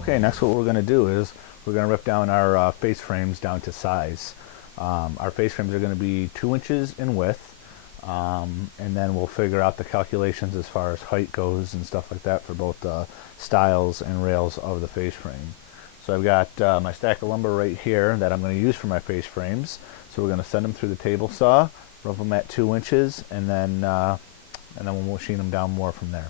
Okay, next what we're going to do is we're going to rip down our face frames down to size. Our face frames are going to be 2 inches in width, and then we'll figure out the calculations as far as height goes and stuff like that for both the stiles and rails of the face frame. So I've got my stack of lumber right here that I'm going to use for my face frames. So we're going to send them through the table saw, rough them at 2 inches, and then we'll machine them down more from there.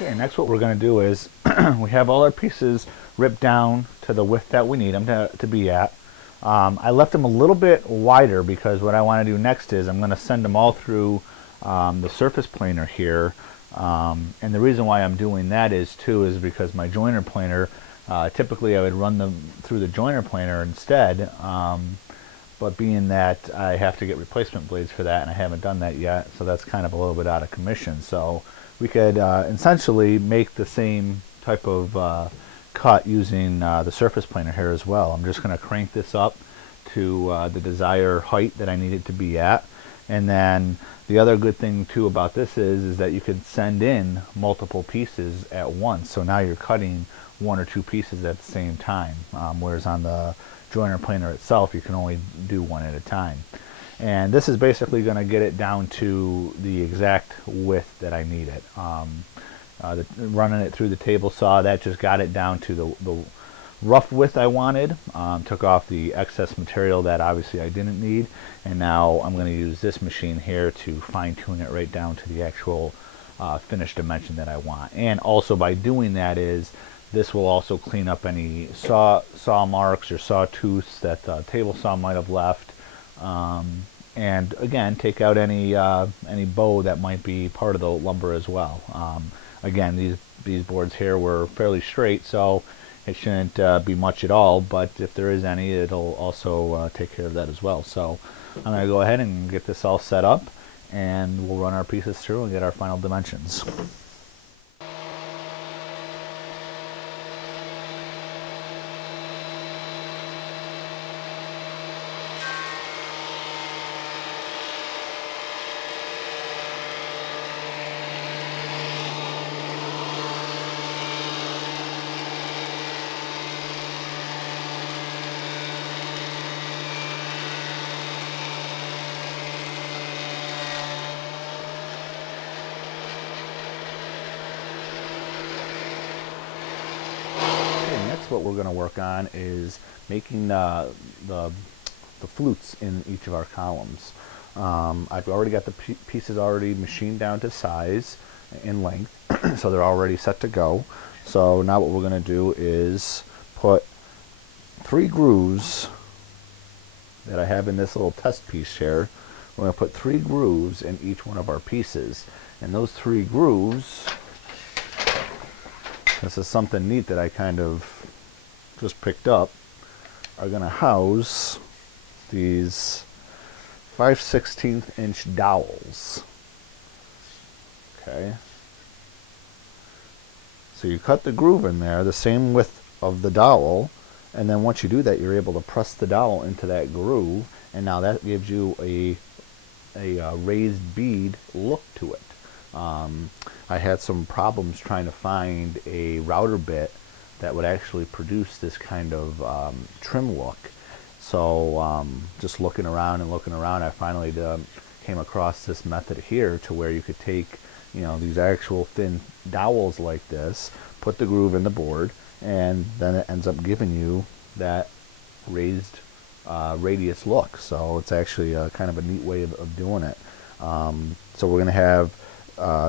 Okay, next what we're going to do is we have all our pieces ripped down to the width that we need them to be at. I left them a little bit wider because what I want to do next is I'm going to send them all through the surface planer here. And the reason why I'm doing that is because my joiner planer, typically I would run them through the joiner planer instead. But being that I have to get replacement blades for that and I haven't done that yet, so that's kind of a little bit out of commission. So we could essentially make the same type of cut using the surface planer here as well. I'm just going to crank this up to the desired height that I need it to be at. And then the other good thing too about this is that you can send in multiple pieces at once. So now you're cutting 1 or 2 pieces at the same time, whereas on the joiner planer itself you can only do one at a time. And this is basically going to get it down to the exact width that I need it. Running it through the table saw, that just got it down to the rough width I wanted. Took off the excess material that obviously I didn't need, and now I'm going to use this machine here to fine tune it right down to the actual finished dimension that I want. And also by doing that this will also clean up any saw marks or saw tooths that the table saw might have left. And again, take out any bow that might be part of the lumber as well. Again, these boards here were fairly straight, so it shouldn't be much at all, but if there is any, it'll also take care of that as well. So I'm going to go ahead and get this all set up, and we'll run our pieces through and get our final dimensions. What we're going to work on is making the flutes in each of our columns. I've already got the pieces already machined down to size and length, so they're already set to go. So now what we're going to do is put 3 grooves that I have in this little test piece here. We're going to put 3 grooves in each one of our pieces, and those 3 grooves, this is something neat that I kind of just picked up, are going to house these 5/16 inch dowels. Okay, so you cut the groove in there the same width of the dowel, and then once you do that, you're able to press the dowel into that groove, and now that gives you a raised bead look to it. I had some problems trying to find a router bit that would actually produce this kind of trim look. So just looking around, I finally came across this method here to where you could take, these actual thin dowels like this, put the groove in the board, and then it ends up giving you that raised radius look. So it's actually kind of a neat way of doing it. So we're going to have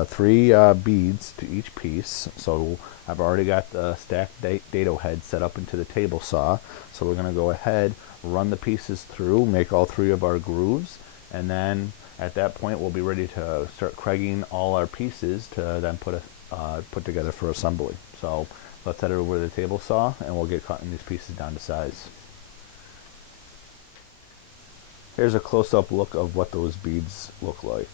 three beads to each piece. So I've already got the stacked dado head set up into the table saw. So we're going to go ahead, run the pieces through, make all three of our grooves, and then at that point we'll be ready to start cragging all our pieces to then put together for assembly. So let's head over to the table saw and we'll get cutting these pieces down to size. Here's a close-up look of what those beads look like.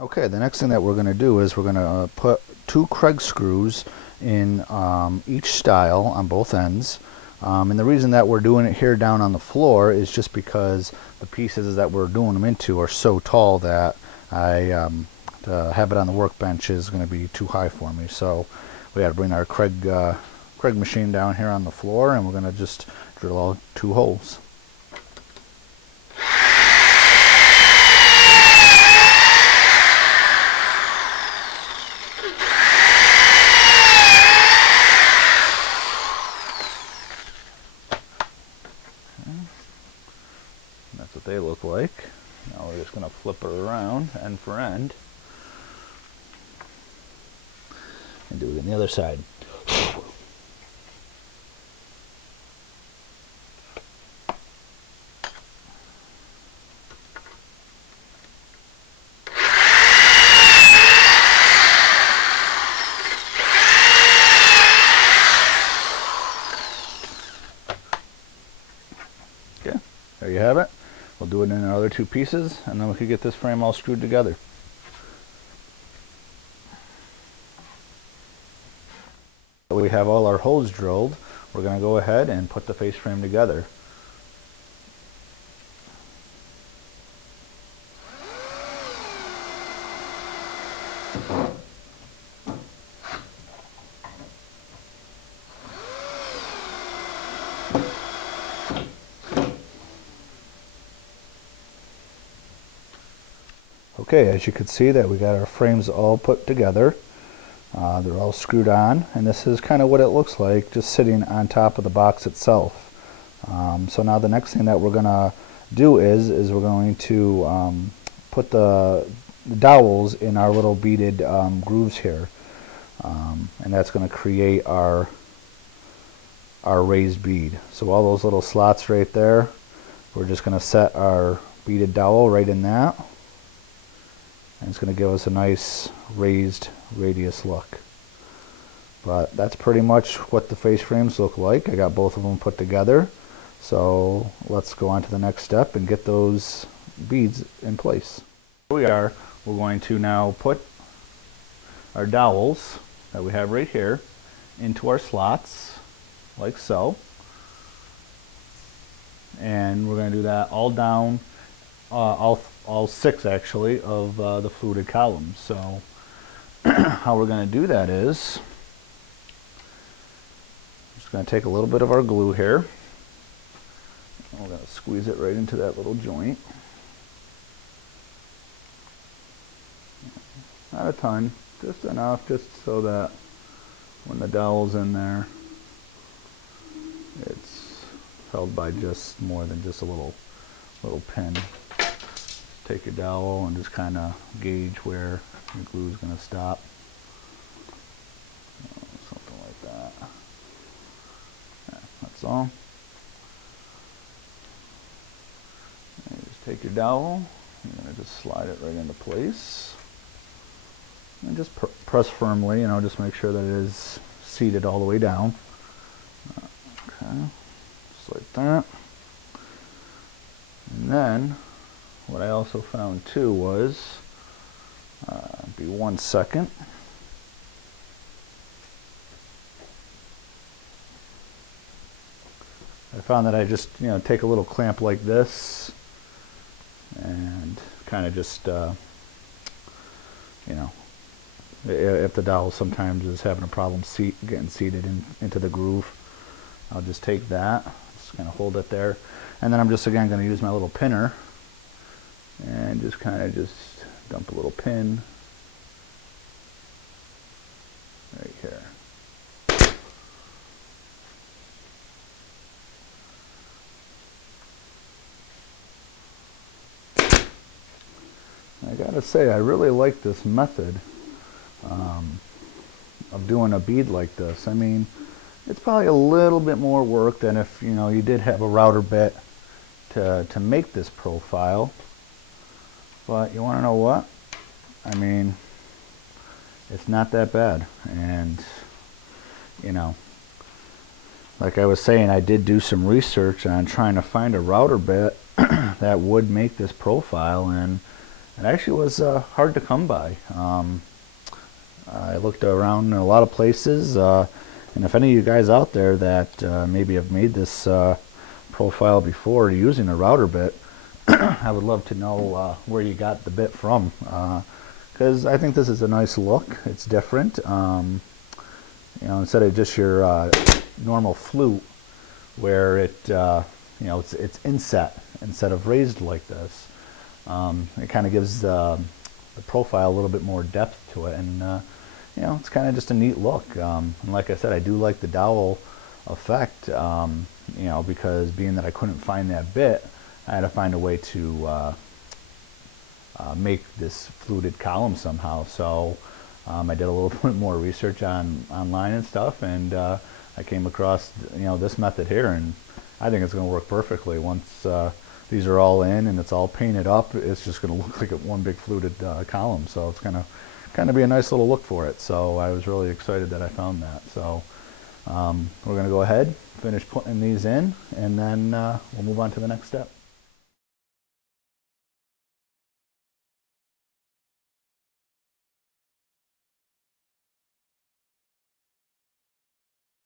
Okay, the next thing that we're going to do is we're going to put 2 Craig screws in each stile on both ends. And the reason that we're doing it here down on the floor is just because the pieces that we're doing them into are so tall that to have it on the workbench is going to be too high for me. So we got to bring our Craig machine down here on the floor, and we're going to just drill out 2 holes. That's what they look like. Now we're just going to flip it around end for end and do it on the other side. Okay, there you have it. We'll do it in our other 2 pieces, and then we can get this frame all screwed together. We have all our holes drilled. We're going to go ahead and put the face frame together. Okay, as you can see that we got our frames all put together. They're all screwed on, and this is kind of what it looks like just sitting on top of the box itself. So now the next thing that we're going to do is we're going to put the dowels in our little beaded grooves here, and that's going to create our raised bead. So all those little slots right there, we're just going to set our beaded dowel right in that. And it's going to give us a nice raised radius look. But that's pretty much what the face frames look like. I got both of them put together. So let's go on to the next step and get those beads in place. We're going to now put our dowels that we have right here into our slots, like so. And we're going to do that all down, all 6 actually of the fluted columns. So how we're going to do that is just going to take a little bit of our glue here. We're going to squeeze it right into that little joint. Not a ton, just enough, just so that when the dowel's in there, it's held by just more than just a little pin. Take your dowel and just kind of gauge where your glue is going to stop. Something like that. Yeah, that's all. And just take your dowel I'm going to just slide it right into place. And just press firmly, just make sure that it is seated all the way down. Okay, just like that. And then, what I also found too was, be 1 second. I found that I just, take a little clamp like this and kind of just, if the dowel sometimes is having a problem getting seated into the groove, I'll just take that, just kind of hold it there, and then I'm just again going to use my little pinner and just kind of just dump a little pin right here. I gotta say, I really like this method of doing a bead like this. I mean, it's probably a little bit more work than if you did have a router bit to make this profile, but you want to know what? I mean, it's not that bad. And like I was saying, I did do some research on trying to find a router bit that would make this profile, and it actually was hard to come by. I looked around in a lot of places, and if any of you guys out there that maybe have made this profile before using a router bit, I would love to know where you got the bit from, because I think this is a nice look. It's different. Instead of just your normal flute, where it's inset instead of raised like this. It kind of gives the profile a little bit more depth to it, and it's kind of just a neat look. And like I said, I do like the dowel effect, because being that I couldn't find that bit, I had to find a way to make this fluted column somehow. So I did a little bit more research online and stuff, and I came across this method here, and I think it's going to work perfectly. Once these are all in and it's all painted up, it's just going to look like one big fluted column. So it's going to kind of be a nice little look for it. So I was really excited that I found that. So we're going to go ahead, finish putting these in, and then we'll move on to the next step.